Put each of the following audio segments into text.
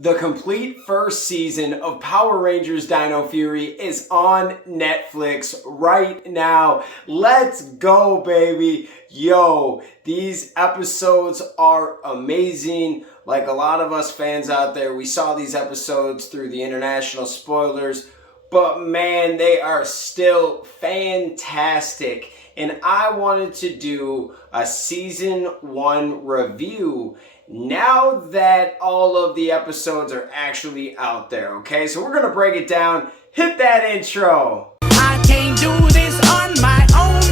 The complete first season of Power Rangers Dino Fury is on Netflix right now. Let's go, baby. Yo, these episodes are amazing. Like a lot of us fans out there, we saw these episodes through the international spoilers, but man, they are still fantastic. And I wanted to do a season 1 review now that all of the episodes are actually out there, okay? So we're gonna break it down. Hit that intro. I can't do this on my own,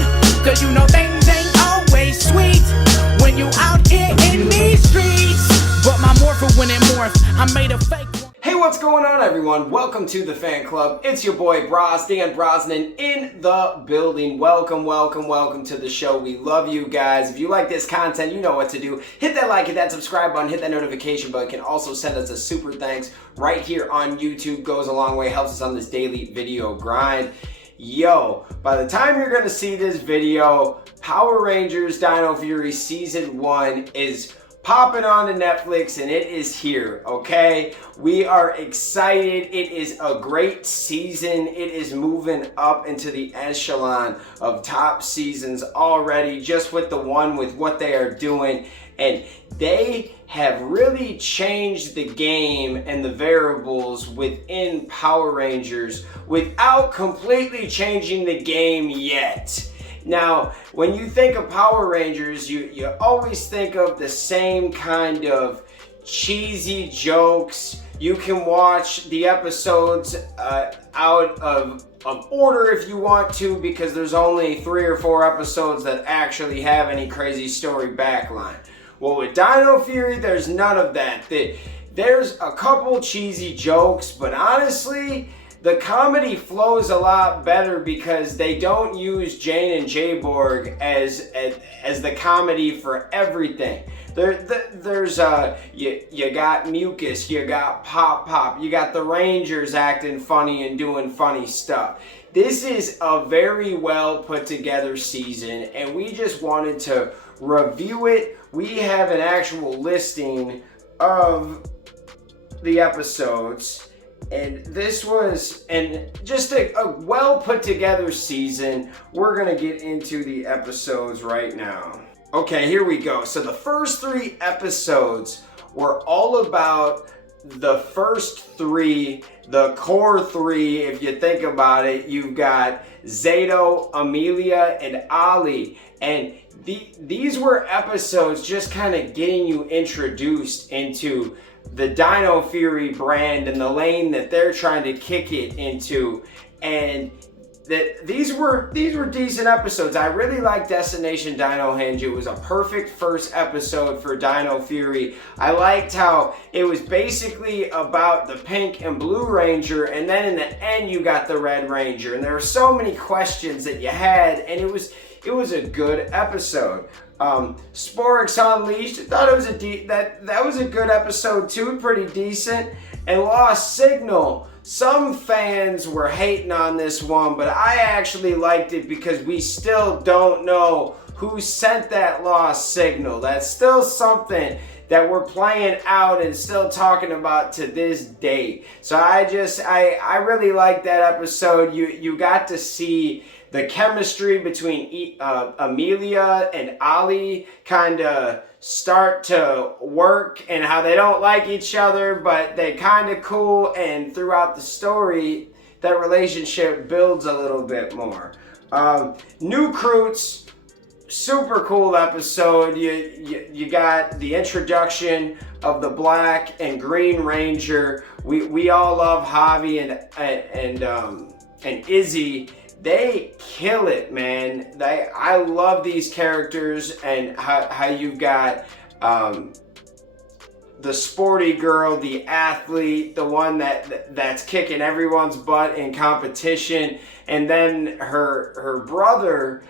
cause you know things ain't always sweet when you out here in these streets. But my morpher when it morphed, I made a fake one. Hey, what's going on, everyone? Welcome to the fan club. It's your boy Dan Brosnan in the building. Welcome to the show. We love you guys. If you like this content, you know what to do. Hit that like, hit that subscribe button, hit that notification button. You can also send us a super thanks right here on YouTube. Goes a long way, helps us on this daily video grind. Yo, by the time you're gonna see this video, Power Rangers Dino Fury Season 1 is popping on to Netflix, and it is here, okay? We are excited. It is a great season. It is moving up into the echelon of top seasons already, just with the one with what they are doing. And they have really changed the game and the variables within Power Rangers without completely changing the game yet. Now, when you think of Power Rangers, you always think of the same kind of cheesy jokes. You can watch the episodes out of order if you want to, because there's only 3 or 4 episodes that actually have any crazy story backline. Well, with Dino Fury, there's none of that. There's a couple cheesy jokes, but honestly, the comedy flows a lot better because they don't use Jane and Jayborg as the comedy for everything. There's you got Mucus, you got Pop, you got the Rangers acting funny and doing funny stuff. This is a very well put together season, and we just wanted to review it. We have an actual listing of the episodes. And this was just a well put together season. We're gonna get into the episodes right now. Okay, here we go. So the first 3 episodes were all about the first 3, the core 3. If you think about it, you've got Zedd, Amelia, and Ali. And these were episodes just kind of getting you introduced into the Dino Fury brand and the lane that they're trying to kick it into. And that these were decent episodes. I really liked Destination Dino Hinge. It was a perfect first episode for Dino Fury. I liked how it was basically about the pink and blue Ranger, and then in the end you got the red Ranger, and there were so many questions that you had, and it was a good episode. Sporix Unleashed, I thought it was that was a good episode too, pretty decent. And Lost Signal, some fans were hating on this one, but I actually liked it because we still don't know who sent that lost signal. That's still something that we're playing out and still talking about to this day. So I really liked that episode. You got to see the chemistry between Amelia and Ali kind of start to work, and how they don't like each other, but they kind of cool, and throughout the story, that relationship builds a little bit more. New Recruits, super cool episode. You got the introduction of the Black and Green Ranger. We all love Javi and Izzy. They kill it, man. I love these characters, and how you've got the sporty girl, the athlete, the one that's kicking everyone's butt in competition, and then her brother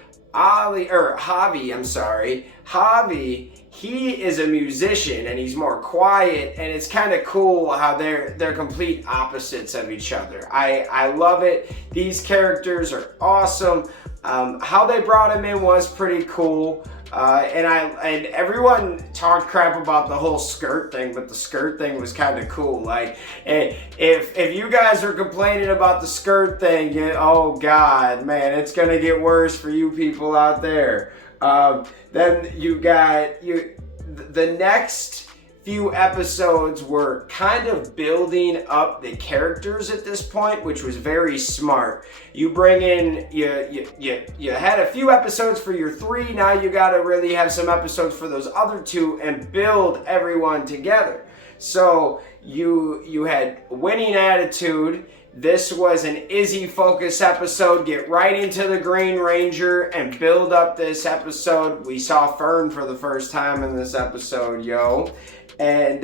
Javi, he is a musician and he's more quiet, and it's kind of cool how they're complete opposites of each other. I love it. These characters are awesome. How they brought him in was pretty cool. And everyone talked crap about the whole skirt thing, but the skirt thing was kind of cool. Like, if you guys are complaining about the skirt thing, oh God, man, it's gonna get worse for you people out there. Then you got the next few episodes were kind of building up the characters at this point, which was very smart. You bring in, you had a few episodes for your 3, now you gotta really have some episodes for those other 2 and build everyone together. So you had winning attitude. This was an Izzy focus episode. Get right into the Green Ranger and build up this episode. We saw Fern for the first time in this episode, yo. And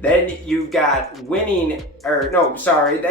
then you got then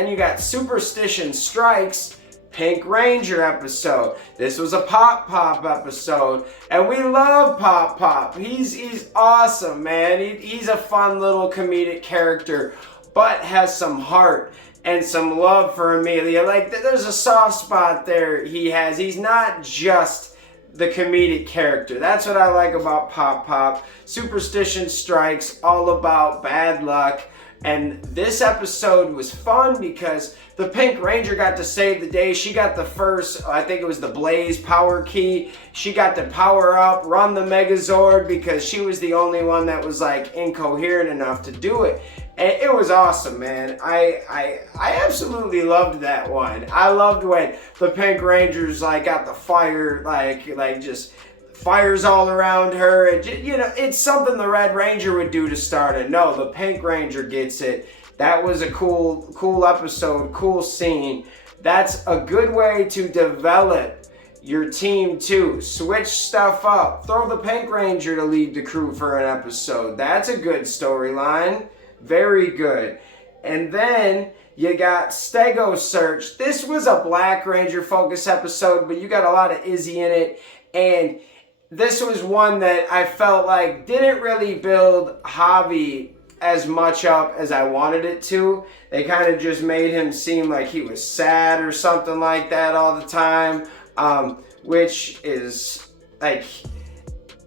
you got Superstition Strikes, Pink Ranger episode. This was a Pop episode, and we love Pop. He's awesome, man. He's a fun little comedic character, but has some heart and some love for Amelia. Like, there's a soft spot there he has. He's not just the comedic character. That's what I like about Pop. Superstition Strikes, all about bad luck. And this episode was fun because the Pink Ranger got to save the day. She got the first, I think it was the Blaze power key. She got to power up, run the Megazord, because she was the only one that was like incoherent enough to do it. And it was awesome, man. I absolutely loved that one. I loved when the Pink Rangers like got the fire, like just fires all around her. It's something the Red Ranger would do to start it. No, the Pink Ranger gets it. That was a cool episode, cool scene. That's a good way to develop your team too. Switch stuff up. Throw the Pink Ranger to lead the crew for an episode. That's a good storyline. Very good. And then you got Stego Search. This was a Black Ranger focus episode, but you got a lot of Izzy in it. And this was one that I felt like didn't really build Javi as much up as I wanted it to. They kind of just made him seem like he was sad or something like that all the time, which is like,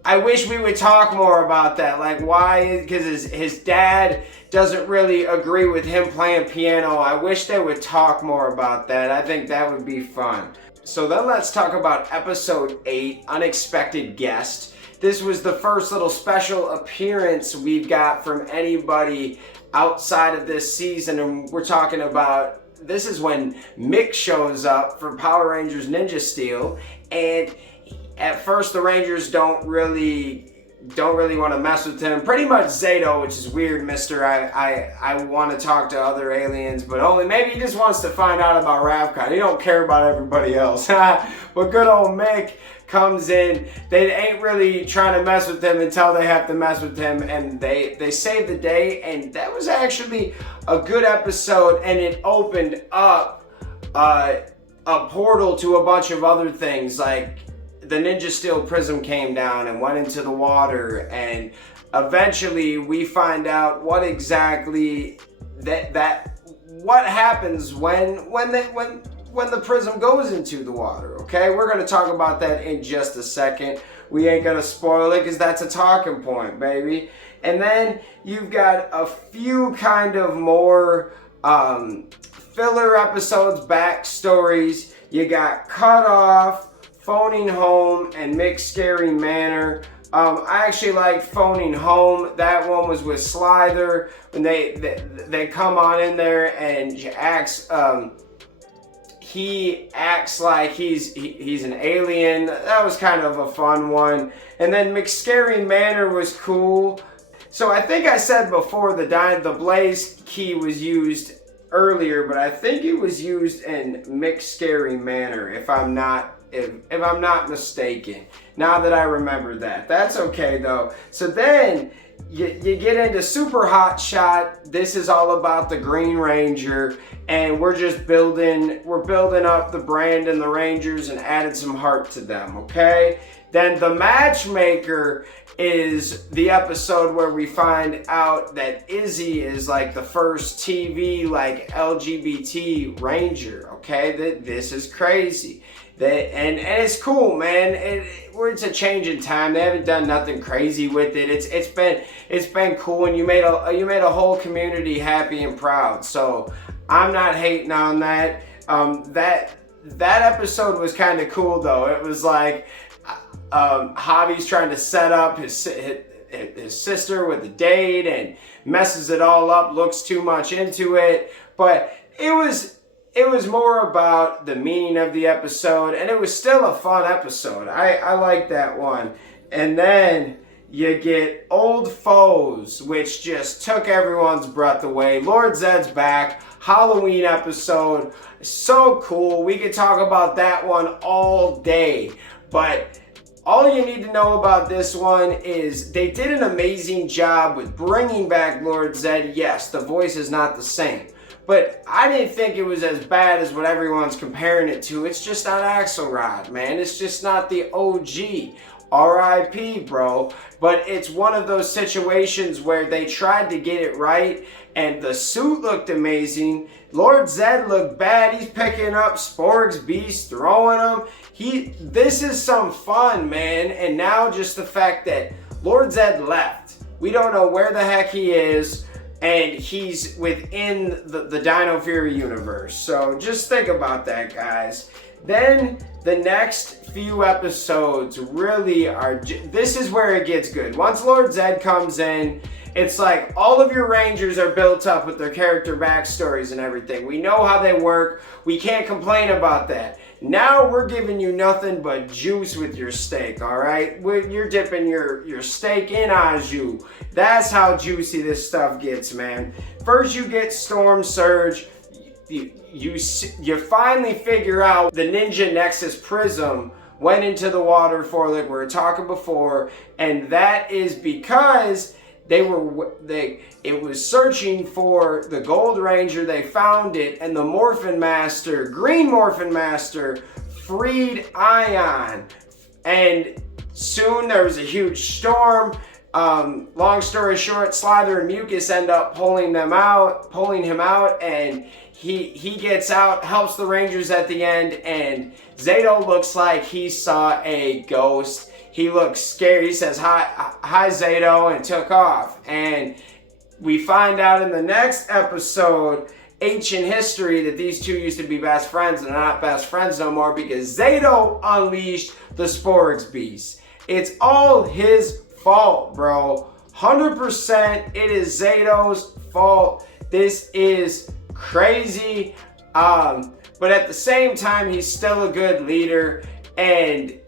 I wish we would talk more about that. Like, why? Because his dad doesn't really agree with him playing piano. I wish they would talk more about that. I think that would be fun. So then let's talk about episode 8, Unexpected Guest. This was the first little special appearance we've got from anybody outside of this season, and we're talking about, this is when Mick shows up for Power Rangers Ninja Steel, and at first the Rangers don't really want to mess with him. Pretty much Zedd, which is weird, mister. I want to talk to other aliens, but only maybe he just wants to find out about Ravcon. He don't care about everybody else. But good old Mick comes in. They ain't really trying to mess with him until they have to mess with him, and they save the day. And that was actually a good episode, and it opened up a portal to a bunch of other things, like the Ninja Steel prism came down and went into the water, and eventually we find out what exactly what happens when the prism goes into the water. Okay, we're gonna talk about that in just a second. We ain't gonna spoil it because that's a talking point, baby. And then you've got a few kind of more filler episodes, backstories. You got Cut Off, Phoning Home, and Mick's Scary Manor. I actually like Phoning Home. That one was with Slither when they come on in there and he acts like he's an alien. That was kind of a fun one. And then Mick's Scary Manor was cool. So I think I said before the Blaze key was used earlier, but I think it was used in Mick's Scary Manor, if I'm not mistaken. Now that I remember that. That's okay though. So then you get into Super Hot Shot. This is all about the Green Ranger, and we're building up the brand and the Rangers and added some heart to them, okay? Then the matchmaker is the episode where we find out that Izzy is like the first TV like LGBT ranger. Okay, this is crazy. And it's cool, man. It's a change in time. They haven't done nothing crazy with it. It's been cool, and you made a whole community happy and proud. So I'm not hating on that. That episode was kind of cool though. It was like Javi's trying to set up his sister with a date and messes it all up, looks too much into it. But it was more about the meaning of the episode, and it was still a fun episode. I like that one. And then you get Old Foes, which just took everyone's breath away. Lord Zedd's back. Halloween episode. So cool. We could talk about that one all day. But all you need to know about this one is they did an amazing job with bringing back Lord Zedd. Yes, the voice is not the same, but I didn't think it was as bad as what everyone's comparing it to. It's just not Axelrod, man. It's just not the OG. R.I.P., bro. But it's one of those situations where they tried to get it right, and the suit looked amazing. Lord Zedd looked bad. He's picking up Sporix Beast, throwing them. This is some fun, man. And now just the fact that Lord Zedd left. We don't know where the heck he is, and he's within the Dino Fury universe. So just think about that, guys. Then the next few episodes really are, this is where it gets good. Once Lord Zedd comes in, it's like all of your Rangers are built up with their character backstories and everything. We know how they work. We can't complain about that. Now we're giving you nothing but juice with your steak, all right? You're dipping your steak in au jus. That's how juicy this stuff gets, man. First you get Storm Surge. You finally figure out the Ninja Nexus Prism went into the water for, like we were talking before, and that is because it was searching for the Gold Ranger. They found it, and the Morphin Master, Green Morphin Master, freed Ion, and soon there was a huge storm. Long story short, Slither and Mucus end up pulling him out, and he gets out, helps the Rangers at the end, and Zato looks like he saw a ghost. He looks scared. He says, hi Zato, and took off. And we find out in the next episode, ancient history, that these two used to be best friends, and they're not best friends no more because Zato unleashed the Sporix Beast. It's all his fault, bro. 100% it is Zato's fault. This is crazy. But at the same time, he's still a good leader, and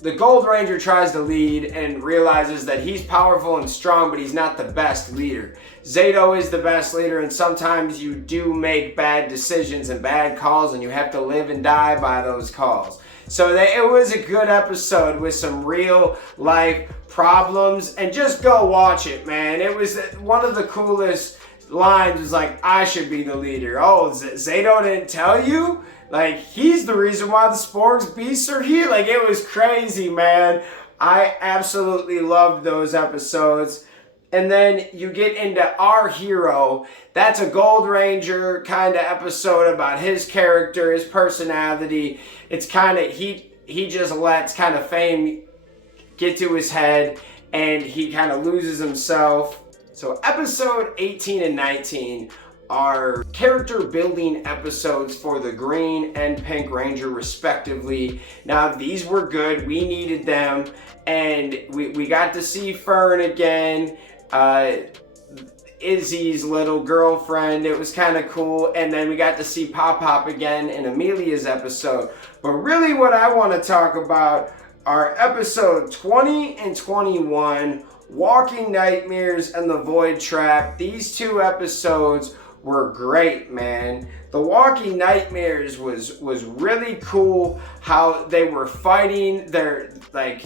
the Gold Ranger tries to lead and realizes that he's powerful and strong, but he's not the best leader. Zato is the best leader, and sometimes you do make bad decisions and bad calls, and you have to live and die by those calls. So it was a good episode with some real life problems, and just go watch it, man. It was one of the coolest lines, was like, I should be the leader. Oh, Zato didn't tell you? Like, he's the reason why the Sporix Beasts are here. Like, it was crazy, man. I absolutely loved those episodes. And then you get into Our Hero. That's a Gold Ranger kind of episode about his character, his personality. It's kind of, he just lets kind of fame get to his head, and he kind of loses himself. So episode 18 and 19 are character building episodes for the Green and Pink Ranger respectively. Now these were good, we needed them, and we got to see Fern again, Izzy's little girlfriend. It was kind of cool. And then we got to see Pop again in Amelia's episode. But really what I want to talk about are episode 20 and 21, Walking Nightmares and the Void Trap. These two episodes were great, man. The Walking Nightmares was really cool, how they were fighting their, like,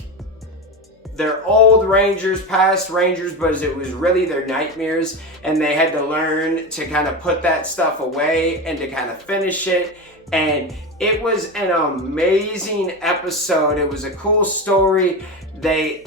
their old Rangers, past Rangers, but it was really their nightmares, and they had to learn to kind of put that stuff away and to kind of finish it. And it was an amazing episode. It was a cool story. They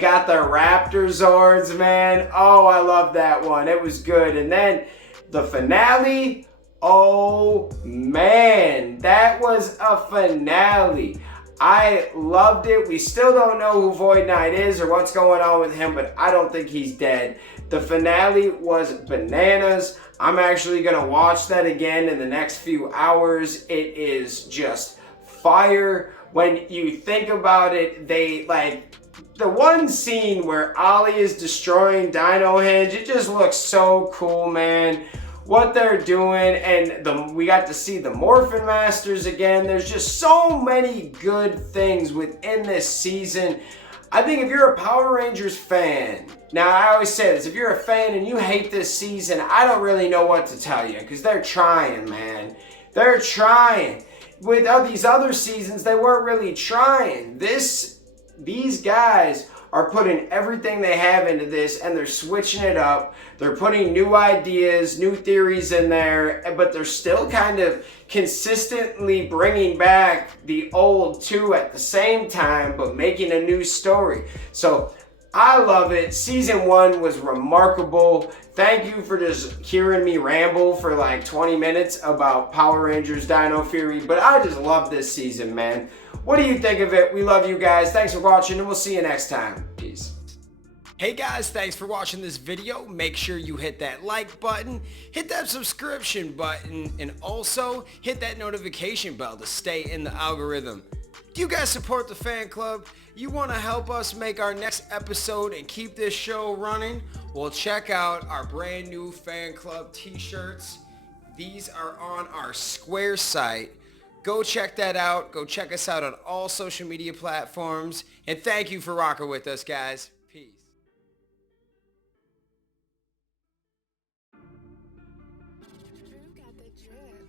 got their Raptor Zords, man. Oh, I love that one. It was good. And then the finale, oh man, that was a finale. I loved it. We still don't know who Void Knight is or what's going on with him, but I don't think he's dead. The finale was bananas. I'm actually going to watch that again in the next few hours. It is just fire. When you think about it, they like the one scene where Ollie is destroying Dino Hinge, it just looks so cool, man. What they're doing, and we got to see the Morphin Masters again. There's just so many good things within this season. I think if you're a Power Rangers fan, now I always say this, if you're a fan and you hate this season, I don't really know what to tell you, because they're trying, man. They're trying. With these other seasons, they weren't really trying. These guys are putting everything they have into this, and they're switching it up. They're putting new ideas, new theories in there, but they're still kind of consistently bringing back the old too at the same time, but making a new story. So I love it. Season 1 was remarkable. Thank you for just hearing me ramble for like 20 minutes about Power Rangers Dino Fury, but I just love this season, man. What do you think of it? We love you guys. Thanks for watching, and we'll see you next time. Peace. Hey guys, thanks for watching this video. Make sure you hit that like button, hit that subscription button, and also hit that notification bell to stay in the algorithm. Do you guys support the fan club? You want to help us make our next episode and keep this show running? Well, check out our brand new fan club t-shirts. These are on our Square site. Go check that out. Go check us out on all social media platforms. And thank you for rocking with us, guys. Peace. Who got the drip?